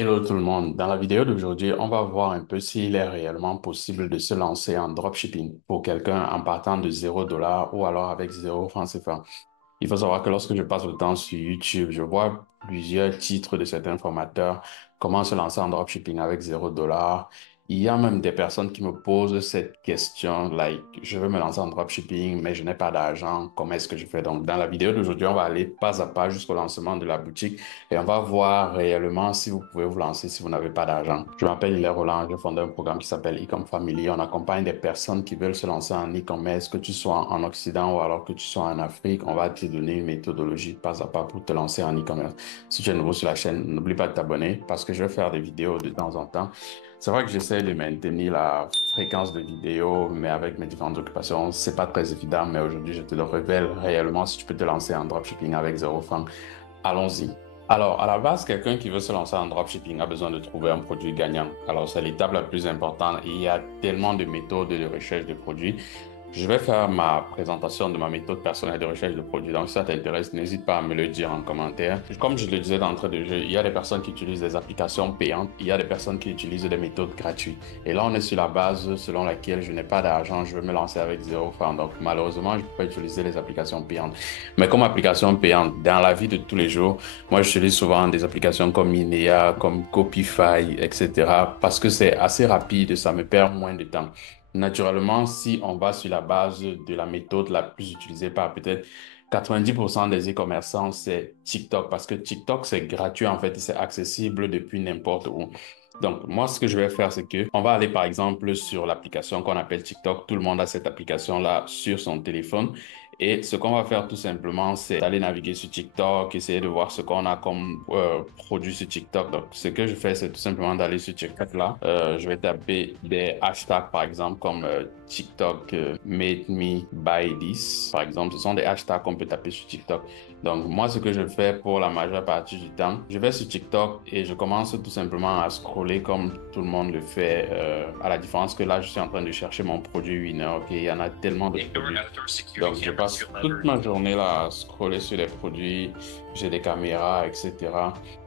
Hello tout le monde. Dans la vidéo d'aujourd'hui, on va voir un peu s'il est réellement possible de se lancer en dropshipping pour quelqu'un en partant de 0 $ ou alors avec 0 francs CFA. Il faut savoir que lorsque je passe le temps sur YouTube, je vois plusieurs titres de certains formateurs, comment se lancer en dropshipping avec 0 $. Il y a même des personnes qui me posent cette question, like, je veux me lancer en dropshipping, mais je n'ai pas d'argent, comment est-ce que je fais? Donc, dans la vidéo d'aujourd'hui, on va aller pas à pas jusqu'au lancement de la boutique et on va voir réellement si vous pouvez vous lancer si vous n'avez pas d'argent. Je m'appelle Hilaire Roland, j'ai fondé un programme qui s'appelle Ecom Family. On accompagne des personnes qui veulent se lancer en e-commerce, que tu sois en Occident ou alors que tu sois en Afrique. On va te donner une méthodologie pas à pas pour te lancer en e-commerce. Si tu es nouveau sur la chaîne, n'oublie pas de t'abonner parce que je vais faire des vidéos de temps en temps. C'est vrai que j'essaie de maintenir la fréquence de vidéos, mais avec mes différentes occupations, c'est pas très évident. Mais aujourd'hui, je te le révèle réellement si tu peux te lancer en dropshipping avec 0 francs. Allons-y. Alors, à la base, quelqu'un qui veut se lancer en dropshipping a besoin de trouver un produit gagnant. Alors, c'est l'étape la plus importante et il y a tellement de méthodes de recherche de produits. Je vais faire ma présentation de ma méthode personnelle de recherche de produits. Donc, si ça t'intéresse, n'hésite pas à me le dire en commentaire. Comme je le disais d'entrée de jeu, il y a des personnes qui utilisent des applications payantes, il y a des personnes qui utilisent des méthodes gratuites. Et là, on est sur la base selon laquelle je n'ai pas d'argent, je veux me lancer avec 0 francs. Donc, malheureusement, je ne peux pas utiliser les applications payantes. Mais comme application payante, dans la vie de tous les jours, moi, j'utilise souvent des applications comme Minea, comme Copify, etc. parce que c'est assez rapide et ça me perd moins de temps. Naturellement, si on va sur la base de la méthode la plus utilisée par peut-être 90% des e-commerçants, c'est TikTok parce que TikTok, c'est gratuit en fait et c'est accessible depuis n'importe où. Donc, moi, ce que je vais faire, c'est que on va aller par exemple sur l'application qu'on appelle TikTok. Tout le monde a cette application-là sur son téléphone. Et ce qu'on va faire tout simplement, c'est d'aller naviguer sur TikTok, essayer de voir ce qu'on a comme produit sur TikTok. Donc, ce que je fais, c'est tout simplement d'aller sur TikTok là. Je vais taper des hashtags, par exemple, comme TikTok made me buy this. Par exemple, ce sont des hashtags qu'on peut taper sur TikTok. Donc, moi, ce que je fais pour la majeure partie du temps, je vais sur TikTok et je commence tout simplement à scroller comme tout le monde le fait, à la différence que là, je suis en train de chercher mon produit winner. OK, il y en a tellement de produits. Donc, je passe toute ma journée là à scroller sur les produits, j'ai des caméras, etc.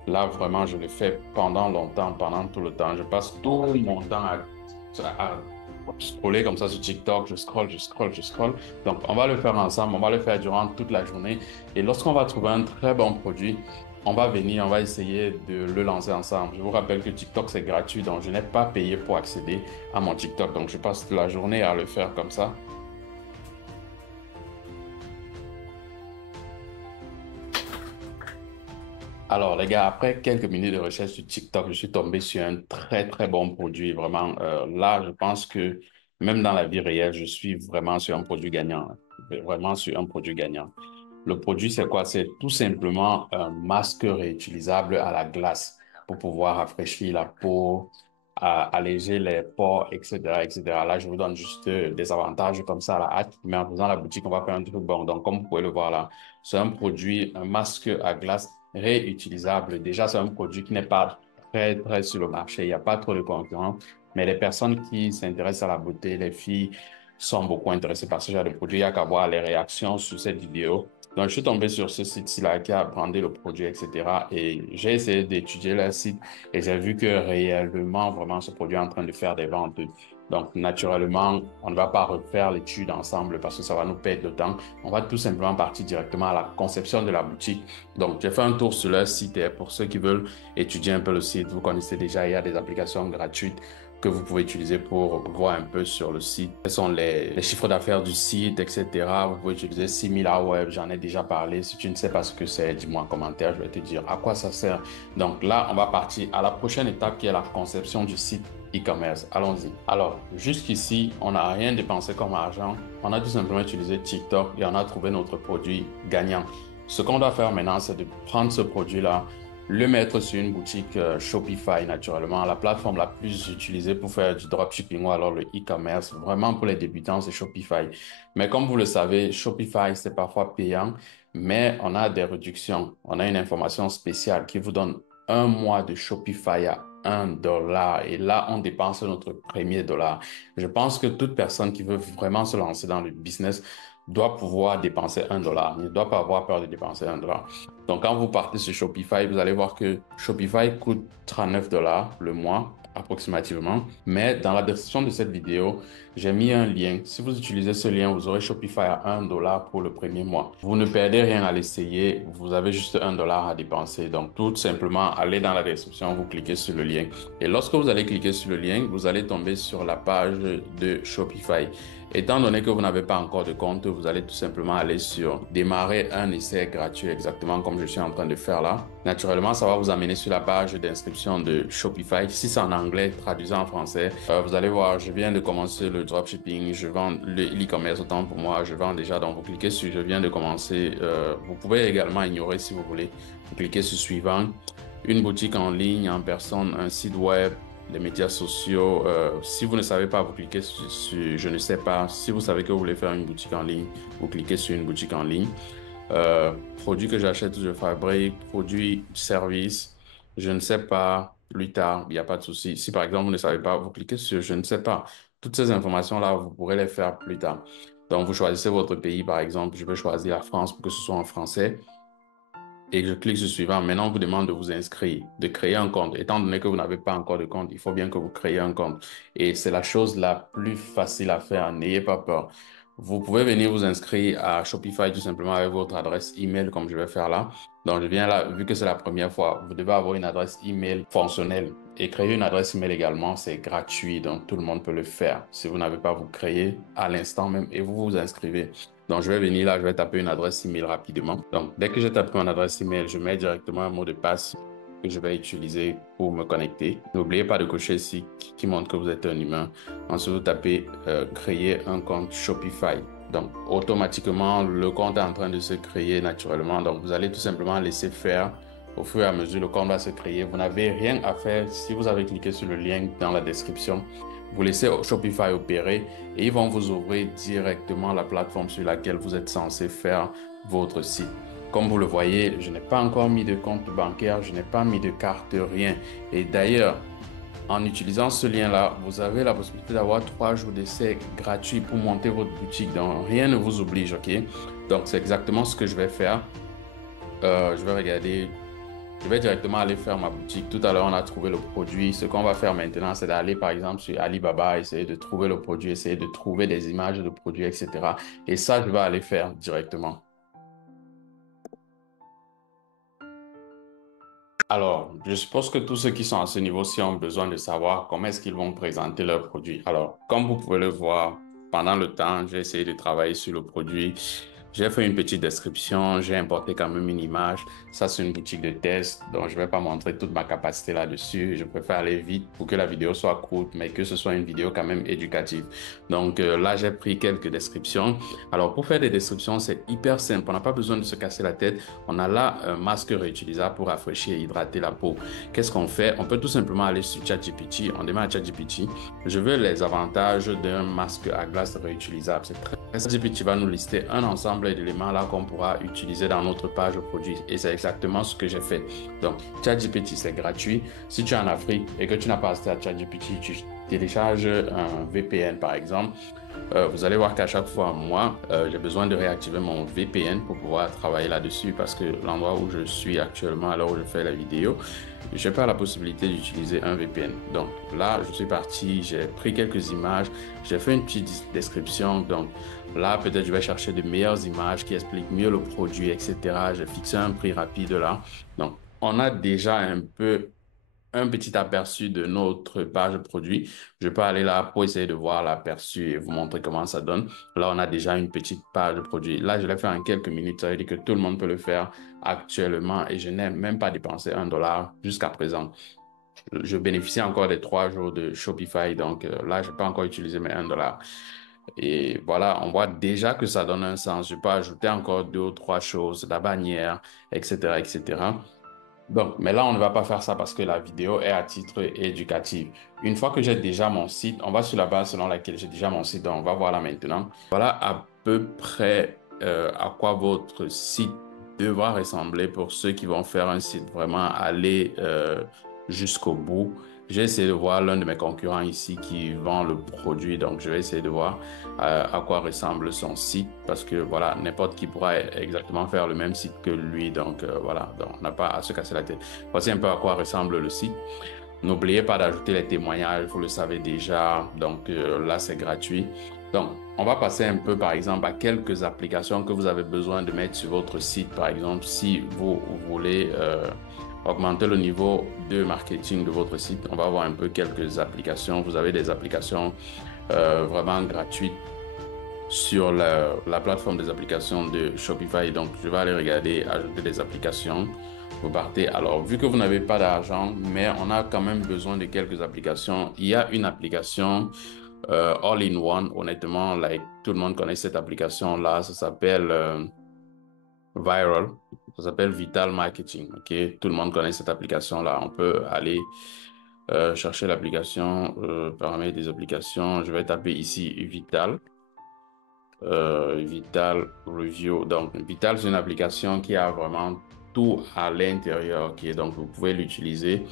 Là, vraiment, je le fais pendant longtemps, pendant tout le temps. Je passe tout mon temps à scroller comme ça sur TikTok, je scroll, je scroll, je scroll. Donc, on va le faire ensemble, on va le faire durant toute la journée. Et lorsqu'on va trouver un très bon produit, on va venir, on va essayer de le lancer ensemble. Je vous rappelle que TikTok, c'est gratuit, donc je n'ai pas payé pour accéder à mon TikTok. Donc, je passe la journée à le faire comme ça. Alors, les gars, après quelques minutes de recherche sur TikTok, je suis tombé sur un très, très bon produit. Vraiment, là, je pense que même dans la vie réelle, je suis vraiment sur un produit gagnant. Vraiment sur un produit gagnant. Le produit, c'est quoi? C'est tout simplement un masque réutilisable à la glace pour pouvoir rafraîchir la peau, alléger les pores, etc., etc. Là, je vous donne juste des avantages comme ça à la hâte, mais en faisant la boutique, on va faire un truc bon. Donc, comme vous pouvez le voir là, c'est un produit, un masque à glace réutilisable. Déjà, c'est un produit qui n'est pas très, très sur le marché. Il n'y a pas trop de concurrents, mais les personnes qui s'intéressent à la beauté, les filles, sont beaucoup intéressées par ce genre de produit. Il n'y a qu'à voir les réactions sur cette vidéo. Donc, je suis tombé sur ce site-ci-là qui a brandé le produit, etc. Et j'ai essayé d'étudier le site et j'ai vu que réellement, vraiment, ce produit est en train de faire des ventes. Donc, naturellement, on ne va pas refaire l'étude ensemble parce que ça va nous perdre de temps. On va tout simplement partir directement à la conception de la boutique. Donc, j'ai fait un tour sur leur site et pour ceux qui veulent étudier un peu le site, vous connaissez déjà, il y a des applications gratuites que vous pouvez utiliser pour voir un peu sur le site. Quels sont les chiffres d'affaires du site, etc. Vous pouvez utiliser SimilarWeb, j'en ai déjà parlé. Si tu ne sais pas ce que c'est, dis-moi en commentaire, je vais te dire à quoi ça sert. Donc là, on va partir à la prochaine étape qui est la conception du site e-commerce. Allons-y. Alors, jusqu'ici, on n'a rien dépensé comme argent. On a tout simplement utilisé TikTok et on a trouvé notre produit gagnant. Ce qu'on doit faire maintenant, c'est de prendre ce produit-là, le mettre sur une boutique Shopify, naturellement, la plateforme la plus utilisée pour faire du dropshipping ou alors le e-commerce. Vraiment, pour les débutants, c'est Shopify. Mais comme vous le savez, Shopify, c'est parfois payant, mais on a des réductions. On a une information spéciale qui vous donne un mois de Shopify à 1 $ et là, on dépense notre premier dollar. Je pense que toute personne qui veut vraiment se lancer dans le business doit pouvoir dépenser 1 dollar. Il ne doit pas avoir peur de dépenser 1 dollar. Donc, quand vous partez sur Shopify, vous allez voir que Shopify coûte 39 dollars le mois, approximativement. Mais dans la description de cette vidéo, j'ai mis un lien. Si vous utilisez ce lien, vous aurez Shopify à 1 dollar pour le premier mois. Vous ne perdez rien à l'essayer. Vous avez juste 1 dollar à dépenser. Donc, tout simplement, allez dans la description, vous cliquez sur le lien. Et lorsque vous allez cliquer sur le lien, vous allez tomber sur la page de Shopify. Étant donné que vous n'avez pas encore de compte, vous allez tout simplement aller sur démarrer un essai gratuit, exactement comme je suis en train de faire là. Naturellement, ça va vous amener sur la page d'inscription de Shopify. Si c'est en anglais, traduisez en français. Vous allez voir, je viens de commencer le dropshipping, je vends l'e-commerce autant pour moi, je vends déjà. Donc, vous cliquez sur je viens de commencer. Vous pouvez également ignorer si vous voulez. Vous cliquez sur suivant. Une boutique en ligne, en personne, un site web, les médias sociaux. Si vous ne savez pas, vous cliquez sur je ne sais pas. Si vous savez que vous voulez faire une boutique en ligne, vous cliquez sur une boutique en ligne. Produits que j'achète ou je fabrique, produits, services, je ne sais pas, plus tard, il n'y a pas de souci. Si par exemple vous ne savez pas, vous cliquez sur je ne sais pas. Toutes ces informations-là, vous pourrez les faire plus tard. Donc vous choisissez votre pays, par exemple, je peux choisir la France pour que ce soit en français et je clique sur suivant. Maintenant, on vous demande de vous inscrire, de créer un compte. Étant donné que vous n'avez pas encore de compte, il faut bien que vous créez un compte. Et c'est la chose la plus facile à faire. N'ayez pas peur. Vous pouvez venir vous inscrire à Shopify tout simplement avec votre adresse email comme je vais faire là. Donc, je viens là, vu que c'est la première fois, vous devez avoir une adresse email fonctionnelle. Et créer une adresse email également, c'est gratuit. Donc, tout le monde peut le faire. Si vous n'avez pas, vous créez à l'instant même et vous vous inscrivez. Donc, je vais venir là, je vais taper une adresse email rapidement. Donc, dès que j'ai tapé mon adresse email, je mets directement un mot de passe que je vais utiliser pour me connecter. N'oubliez pas de cocher ici qui montre que vous êtes un humain. Ensuite, vous tapez créer un compte Shopify. Donc, automatiquement, le compte est en train de se créer naturellement. Donc, vous allez tout simplement laisser faire. Au fur et à mesure, le compte va se créer. Vous n'avez rien à faire. Si vous avez cliqué sur le lien dans la description, vous laissez Shopify opérer et ils vont vous ouvrir directement la plateforme sur laquelle vous êtes censé faire votre site. Comme vous le voyez, je n'ai pas encore mis de compte bancaire, je n'ai pas mis de carte, rien. Et d'ailleurs, en utilisant ce lien-là, vous avez la possibilité d'avoir 3 jours d'essai gratuits pour monter votre boutique. Donc, rien ne vous oblige, OK? Donc, c'est exactement ce que je vais faire. Je vais regarder. Je vais directement aller faire ma boutique. Tout à l'heure, on a trouvé le produit. Ce qu'on va faire maintenant, c'est d'aller, par exemple, sur Alibaba, essayer de trouver le produit, essayer de trouver des images de produits, etc. Et ça, je vais aller faire directement. Alors, je suppose que tous ceux qui sont à ce niveau-ci ont besoin de savoir comment est-ce qu'ils vont présenter leurs produits. Alors, comme vous pouvez le voir, pendant le temps, j'ai essayé de travailler sur le produit. J'ai fait une petite description, j'ai importé quand même une image. Ça, c'est une boutique de test, donc je ne vais pas montrer toute ma capacité là-dessus. Je préfère aller vite pour que la vidéo soit courte, mais que ce soit une vidéo quand même éducative. Donc là, j'ai pris quelques descriptions. Alors, pour faire des descriptions, c'est hyper simple. On n'a pas besoin de se casser la tête. On a là un masque réutilisable pour rafraîchir et hydrater la peau. Qu'est-ce qu'on fait? On peut tout simplement aller sur ChatGPT. On demande à ChatGPT, je veux les avantages d'un masque à glace réutilisable. C'est très ChatGPT va nous lister un ensemble d'éléments là qu'on pourra utiliser dans notre page produit. Et c'est exactement ce que j'ai fait. Donc, ChatGPT, c'est gratuit. Si tu es en Afrique et que tu n'as pas accès à ChatGPT, tu télécharges un VPN par exemple. Vous allez voir qu'à chaque fois, moi, j'ai besoin de réactiver mon VPN pour pouvoir travailler là-dessus parce que l'endroit où je suis actuellement, à l'heure où je fais la vidéo, je n'ai pas la possibilité d'utiliser un VPN. Donc là, je suis parti, j'ai pris quelques images, j'ai fait une petite description. Donc là, peut-être je vais chercher de meilleures images qui expliquent mieux le produit, etc. J'ai fixé un prix rapide là. Donc, on a déjà un peu un petit aperçu de notre page produit. Je peux aller là pour essayer de voir l'aperçu et vous montrer comment ça donne. Là, on a déjà une petite page de produit. Là, je l'ai fait en quelques minutes. Ça veut dire que tout le monde peut le faire actuellement et je n'ai même pas dépensé 1 dollar jusqu'à présent. Je bénéficie encore des 3 jours de Shopify. Donc là, je n'ai pas encore utilisé mes 1 dollar. Et voilà, on voit déjà que ça donne un sens. Je peux ajouter encore 2 ou 3 choses, la bannière, etc., etc. Donc, mais là, on ne va pas faire ça parce que la vidéo est à titre éducatif. Une fois que j'ai déjà mon site, on va sur la base selon laquelle j'ai déjà mon site. Donc, on va voir là maintenant. Voilà à peu près à quoi votre site devra ressembler pour ceux qui vont faire un site vraiment aller jusqu'au bout. J'ai essayé de voir l'un de mes concurrents ici qui vend le produit, donc je vais essayer de voir à quoi ressemble son site parce que voilà, n'importe qui pourra exactement faire le même site que lui, donc voilà, donc on n'a pas à se casser la tête. Voici un peu à quoi ressemble le site. N'oubliez pas d'ajouter les témoignages, vous le savez déjà, donc là c'est gratuit. Donc, on va passer un peu par exemple à quelques applications que vous avez besoin de mettre sur votre site, par exemple, si vous voulez augmenter le niveau de marketing de votre site. On va voir un peu quelques applications. Vous avez des applications vraiment gratuites sur la plateforme des applications de Shopify. Donc, je vais aller regarder, ajouter des applications. Vous partez. Alors, vu que vous n'avez pas d'argent, mais on a quand même besoin de quelques applications. Il y a une application All-in-One. Honnêtement, like, tout le monde connaît cette application-là. Ça s'appelle Viral. Ça s'appelle Vital Marketing. OK? Tout le monde connaît cette application-là. On peut aller chercher l'application, paramètres des applications. Je vais taper ici Vital. Vital Review. Donc, Vital, c'est une application qui a vraiment tout à l'intérieur. OK? Donc, vous pouvez l'utiliser.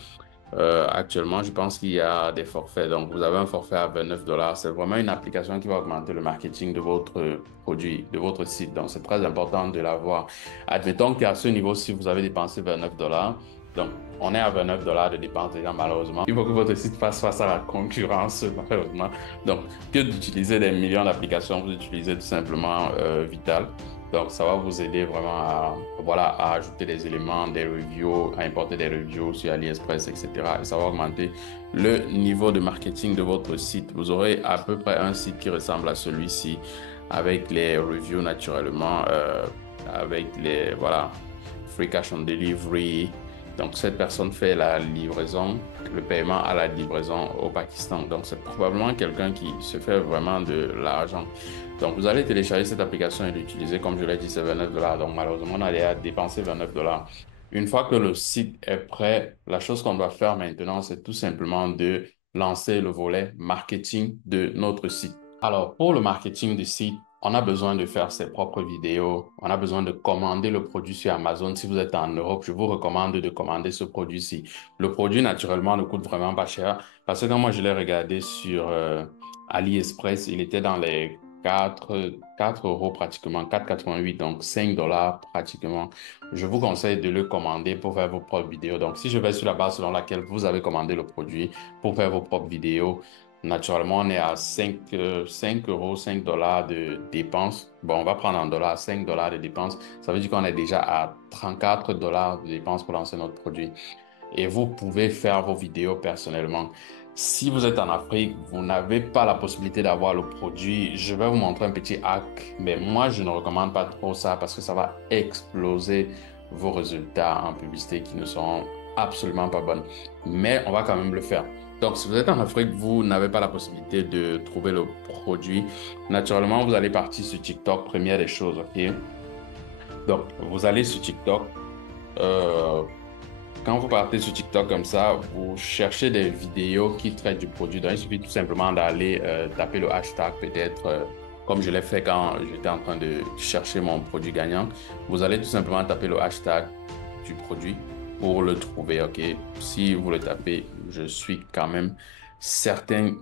Actuellement, je pense qu'il y a des forfaits. Donc, vous avez un forfait à 29 dollars. C'est vraiment une application qui va augmenter le marketing de votre produit, de votre site. Donc, c'est très important de l'avoir. Admettons qu'à ce niveau-ci, vous avez dépensé 29 dollars. Donc, on est à 29 dollars de dépenses déjà, malheureusement. Il faut que votre site fasse face à la concurrence, malheureusement. Donc, que d'utiliser des millions d'applications, vous utilisez tout simplement Vital. Donc, ça va vous aider vraiment à, voilà, à ajouter des éléments, des reviews, à importer des reviews sur AliExpress, etc. Et ça va augmenter le niveau de marketing de votre site. Vous aurez à peu près un site qui ressemble à celui-ci avec les reviews naturellement, avec les, voilà, free cash on delivery. Donc, cette personne fait la livraison, le paiement à la livraison au Pakistan. Donc, c'est probablement quelqu'un qui se fait vraiment de l'argent. Donc, vous allez télécharger cette application et l'utiliser. Comme je l'ai dit, c'est 29 dollars. Donc, malheureusement, on allait dépenser 29 dollars. Une fois que le site est prêt, la chose qu'on doit faire maintenant, c'est tout simplement de lancer le volet marketing de notre site. Alors, pour le marketing du site, on a besoin de faire ses propres vidéos. On a besoin de commander le produit sur Amazon. Si vous êtes en Europe, je vous recommande de commander ce produit-ci. Le produit, naturellement, ne coûte vraiment pas cher parce que quand moi, je l'ai regardé sur AliExpress, il était dans les 4 euros pratiquement, 4,88, donc 5 dollars pratiquement. Je vous conseille de le commander pour faire vos propres vidéos. Donc, si je vais sur la base selon laquelle vous avez commandé le produit pour faire vos propres vidéos, naturellement, on est à 5 euros, 5 dollars de dépenses. Bon, on va prendre en dollars, 5 dollars de dépenses. Ça veut dire qu'on est déjà à 34 dollars de dépenses pour lancer notre produit. Et vous pouvez faire vos vidéos personnellement. Si vous êtes en Afrique, vous n'avez pas la possibilité d'avoir le produit, je vais vous montrer un petit hack. Mais moi, je ne recommande pas trop ça parce que ça va exploser vos résultats en publicité qui ne seront absolument pas bonnes. Mais on va quand même le faire. Donc, si vous êtes en Afrique, vous n'avez pas la possibilité de trouver le produit. Naturellement, vous allez partir sur TikTok, première des choses, OK? Donc, vous allez sur TikTok. Euh, Quand vous partez sur TikTok comme ça, vous cherchez des vidéos qui traitent du produit. Donc, il suffit tout simplement d'aller taper le hashtag, peut-être comme je l'ai fait quand j'étais en train de chercher mon produit gagnant. Vous allez tout simplement taper le hashtag du produit pour le trouver. OK? Si vous le tapez, je suis quand même certain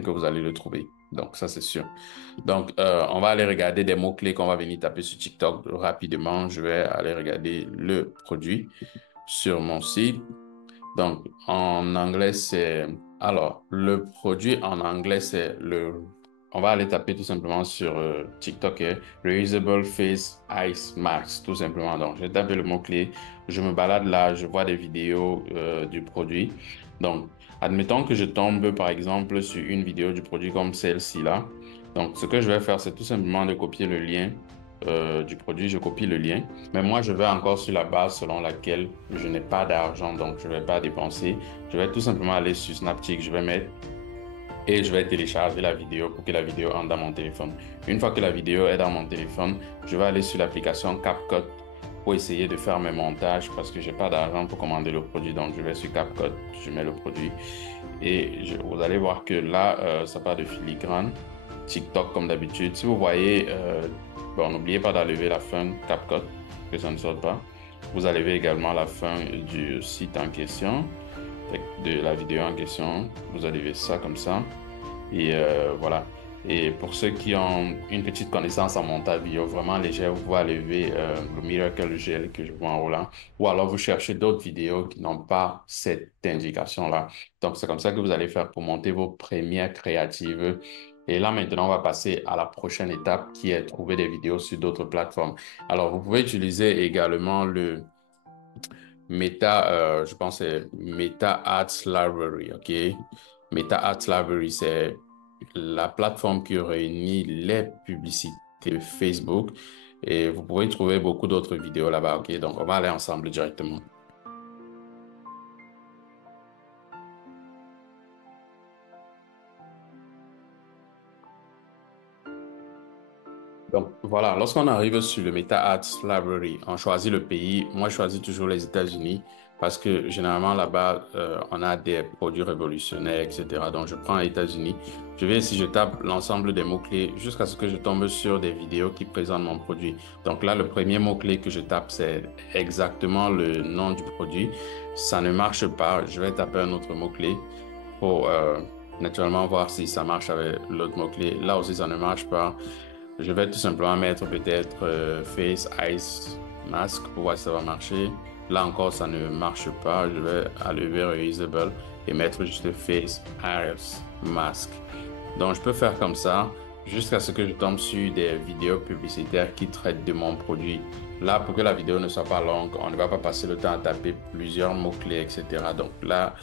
que vous allez le trouver. Donc, ça, c'est sûr. Donc, on va aller regarder des mots-clés qu'on va venir taper sur TikTok rapidement. Je vais aller regarder le produit sur mon site. Donc, en anglais, c'est... Alors, le produit en anglais, c'est le... On va aller taper tout simplement sur TikTok, Reusable Face Ice Mask, tout simplement. Donc, j'ai tapé le mot-clé, je me balade là, je vois des vidéos du produit. Donc, admettons que je tombe, par exemple, sur une vidéo du produit comme celle-ci là. Donc, ce que je vais faire, c'est tout simplement de copier le lien du produit, je copie le lien. Mais moi, je vais encore sur la base selon laquelle je n'ai pas d'argent, donc je ne vais pas dépenser. Je vais tout simplement aller sur Snapchat, je vais mettre et je vais télécharger la vidéo pour que la vidéo entre dans mon téléphone. Une fois que la vidéo est dans mon téléphone, je vais aller sur l'application CapCut pour essayer de faire mes montages parce que j'ai pas d'argent pour commander le produit. Donc, je vais sur CapCut, je mets le produit et vous allez voir que là, ça part de filigrane. TikTok comme d'habitude. Si vous voyez, bon, n'oubliez pas d'enlever la fin CapCut, que ça ne saute pas. Vous enlevez également la fin du site en question. de la vidéo en question. Vous allez ça comme ça. Et voilà. Et pour ceux qui ont une petite connaissance en montage vidéo vraiment légère, vous pouvez lever le Miracle Gel que je vois en haut là. Ou alors vous cherchez d'autres vidéos qui n'ont pas cette indication-là. Donc c'est comme ça que vous allez faire pour monter vos premières créatives. Et là maintenant, on va passer à la prochaine étape qui est trouver des vidéos sur d'autres plateformes. Alors vous pouvez utiliser également le Meta, je pense que c'est Meta Ads Library, OK? Meta Ads Library, c'est la plateforme qui réunit les publicités Facebook et vous pouvez trouver beaucoup d'autres vidéos là-bas, OK? Donc, on va aller ensemble directement. Donc, voilà, lorsqu'on arrive sur le Meta Ads Library, on choisit le pays. Moi, je choisis toujours les États-Unis parce que généralement là-bas, on a des produits révolutionnaires, etc. Donc, je prends les États-Unis. Je vais ici, je tape l'ensemble des mots-clés jusqu'à ce que je tombe sur des vidéos qui présentent mon produit. Donc là, le premier mot-clé que je tape, c'est exactement le nom du produit. Ça ne marche pas. Je vais taper un autre mot-clé pour naturellement voir si ça marche avec l'autre mot-clé. Là aussi, ça ne marche pas. Je vais tout simplement mettre peut-être Face Ice Mask pour voir si ça va marcher. Là encore, ça ne marche pas. Je vais aller vers Reusable et mettre juste Face Ice Mask. Donc, je peux faire comme ça jusqu'à ce que je tombe sur des vidéos publicitaires qui traitent de mon produit. Là, pour que la vidéo ne soit pas longue, on ne va pas passer le temps à taper plusieurs mots-clés, etc. Donc là,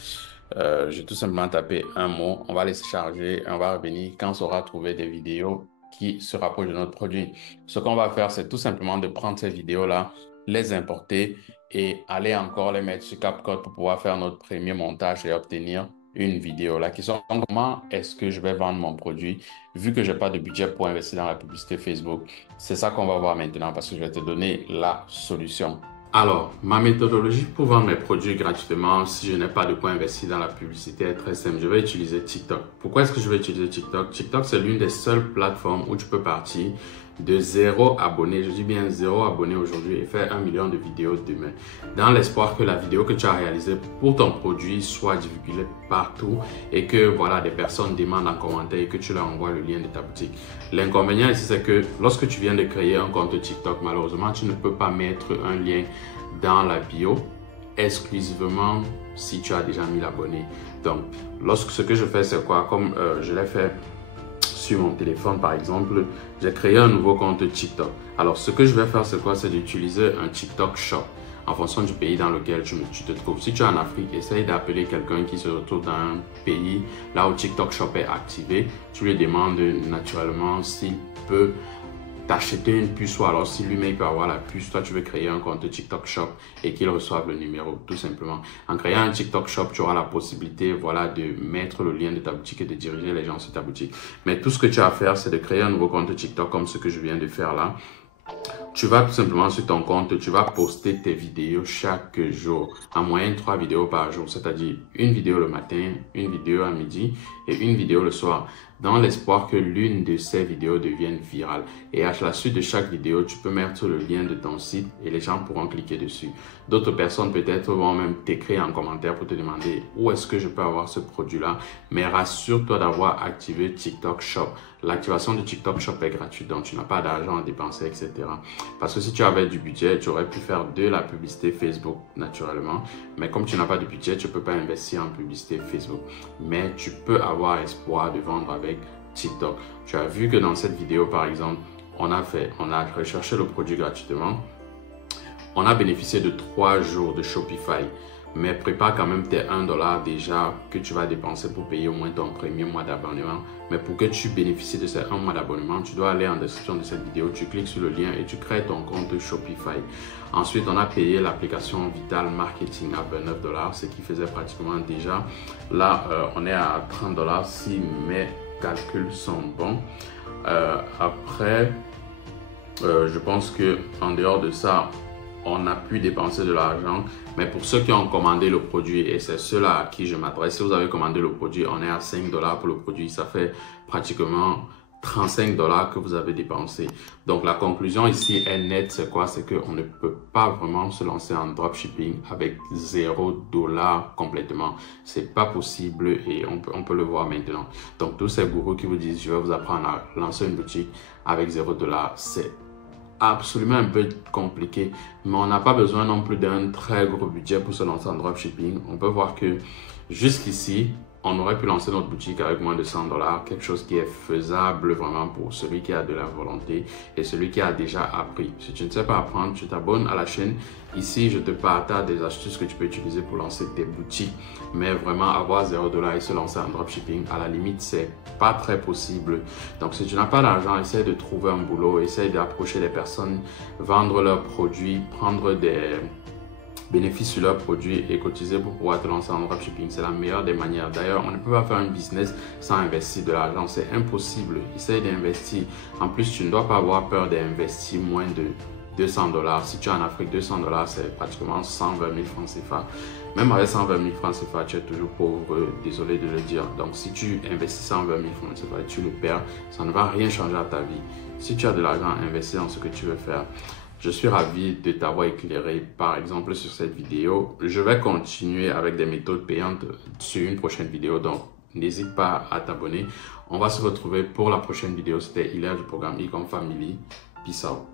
je vais tout simplement taper un mot. On va laisser charger et on va revenir quand on aura trouvé des vidéos qui se rapprochent de notre produit. Ce qu'on va faire, c'est tout simplement de prendre ces vidéos-là, les importer et aller encore les mettre sur CapCut pour pouvoir faire notre premier montage et obtenir une vidéo. La question, comment est-ce que je vais vendre mon produit vu que je n'ai pas de budget pour investir dans la publicité Facebook? C'est ça qu'on va voir maintenant parce que je vais te donner la solution. Alors, ma méthodologie pour vendre mes produits gratuitement, si je n'ai pas de quoi investir dans la publicité, est très simple. Je vais utiliser TikTok. Pourquoi est-ce que je vais utiliser TikTok? TikTok, c'est l'une des seules plateformes où tu peux partir de 0 abonné, je dis bien 0 abonné aujourd'hui et faire 1 million de vidéos demain. Dans l'espoir que la vidéo que tu as réalisée pour ton produit soit divulguée partout et que voilà, des personnes demandent en commentaire et que tu leur envoies le lien de ta boutique. L'inconvénient ici, c'est que lorsque tu viens de créer un compte TikTok, malheureusement, tu ne peux pas mettre un lien dans la bio exclusivement si tu as déjà 1000 abonnés. Donc, lorsque ce que je fais, c'est quoi? Comme je l'ai fait sur mon téléphone, par exemple, j'ai créé un nouveau compte TikTok. Alors, ce que je vais faire, c'est quoi? C'est d'utiliser un TikTok Shop en fonction du pays dans lequel tu te trouves. Si tu es en Afrique, essaye d'appeler quelqu'un qui se retrouve dans un pays là où TikTok Shop est activé. Tu lui demandes naturellement s'il peut t'acheter une puce ou alors si lui-même peut avoir la puce, toi tu veux créer un compte TikTok Shop et qu'il reçoive le numéro, tout simplement. En créant un TikTok Shop, tu auras la possibilité, voilà, de mettre le lien de ta boutique et de diriger les gens sur ta boutique. Mais tout ce que tu as à faire, c'est de créer un nouveau compte TikTok comme ce que je viens de faire là. Tu vas tout simplement sur ton compte, tu vas poster tes vidéos chaque jour, en moyenne 3 vidéos par jour, c'est-à-dire une vidéo le matin, une vidéo à midi et une vidéo le soir, dans l'espoir que l'une de ces vidéos devienne virale. Et à la suite de chaque vidéo, tu peux mettre le lien de ton site et les gens pourront cliquer dessus. D'autres personnes peut-être vont même t'écrire en commentaire pour te demander où est-ce que je peux avoir ce produit-là. Mais rassure-toi d'avoir activé TikTok Shop. L'activation de TikTok Shop est gratuite, donc tu n'as pas d'argent à dépenser, etc. Parce que si tu avais du budget, tu aurais pu faire de la publicité Facebook naturellement. Mais comme tu n'as pas de budget, tu ne peux pas investir en publicité Facebook. Mais tu peux avoir espoir de vendre avec TikTok. Tu as vu que dans cette vidéo, par exemple, on a recherché le produit gratuitement. On a bénéficié de 3 jours de Shopify. Mais prépare quand même tes 1 $ déjà que tu vas dépenser pour payer au moins ton premier mois d'abonnement. Mais pour que tu bénéficies de ces 1 mois d'abonnement, tu dois aller en description de cette vidéo, tu cliques sur le lien et tu crées ton compte Shopify. Ensuite, on a payé l'application Vital Marketing à 29 $, ce qui faisait pratiquement déjà. Là, on est à 30 $ si mes calculs sont bons. Après, je pense que en dehors de ça, on a pu dépenser de l'argent, mais pour ceux qui ont commandé le produit, et c'est ceux-là à qui je m'adresse, si vous avez commandé le produit, on est à 5 $ pour le produit, ça fait pratiquement 35 dollars que vous avez dépensé. Donc, la conclusion ici est nette, c'est quoi? C'est qu'on ne peut pas vraiment se lancer en dropshipping avec 0 $ complètement. C'est pas possible et on peut le voir maintenant. Donc, tous ces gourous qui vous disent, je vais vous apprendre à lancer une boutique avec 0 $, c'est absolument un peu compliqué, mais on n'a pas besoin non plus d'un très gros budget pour se lancer en dropshipping. On peut voir que jusqu'ici, on aurait pu lancer notre boutique avec moins de 100 $, quelque chose qui est faisable vraiment pour celui qui a de la volonté et celui qui a déjà appris. Si tu ne sais pas apprendre, tu t'abonnes à la chaîne. Ici, je te partage des astuces que tu peux utiliser pour lancer tes boutiques. Mais vraiment, avoir 0 $ et se lancer en dropshipping, à la limite, c'est pas très possible. Donc, si tu n'as pas d'argent, essaie de trouver un boulot, essaie d'approcher les personnes, vendre leurs produits, prendre des bénéfices sur leurs produits et cotiser pour pouvoir te lancer en dropshipping. C'est la meilleure des manières. D'ailleurs, on ne peut pas faire un business sans investir de l'argent. C'est impossible. Essaye d'investir. En plus, tu ne dois pas avoir peur d'investir moins de 200 $. Si tu es en Afrique, 200 $, c'est pratiquement 120 000 francs CFA. Même avec 120 000 francs CFA, tu es toujours pauvre, désolé de le dire. Donc, si tu investis 120 000 francs CFA et tu le perds, ça ne va rien changer à ta vie. Si tu as de l'argent, investis dans ce que tu veux faire. Je suis ravi de t'avoir éclairé, par exemple, sur cette vidéo. Je vais continuer avec des méthodes payantes sur une prochaine vidéo, donc n'hésite pas à t'abonner. On va se retrouver pour la prochaine vidéo. C'était Hilaire du programme Ecom Family. Peace out.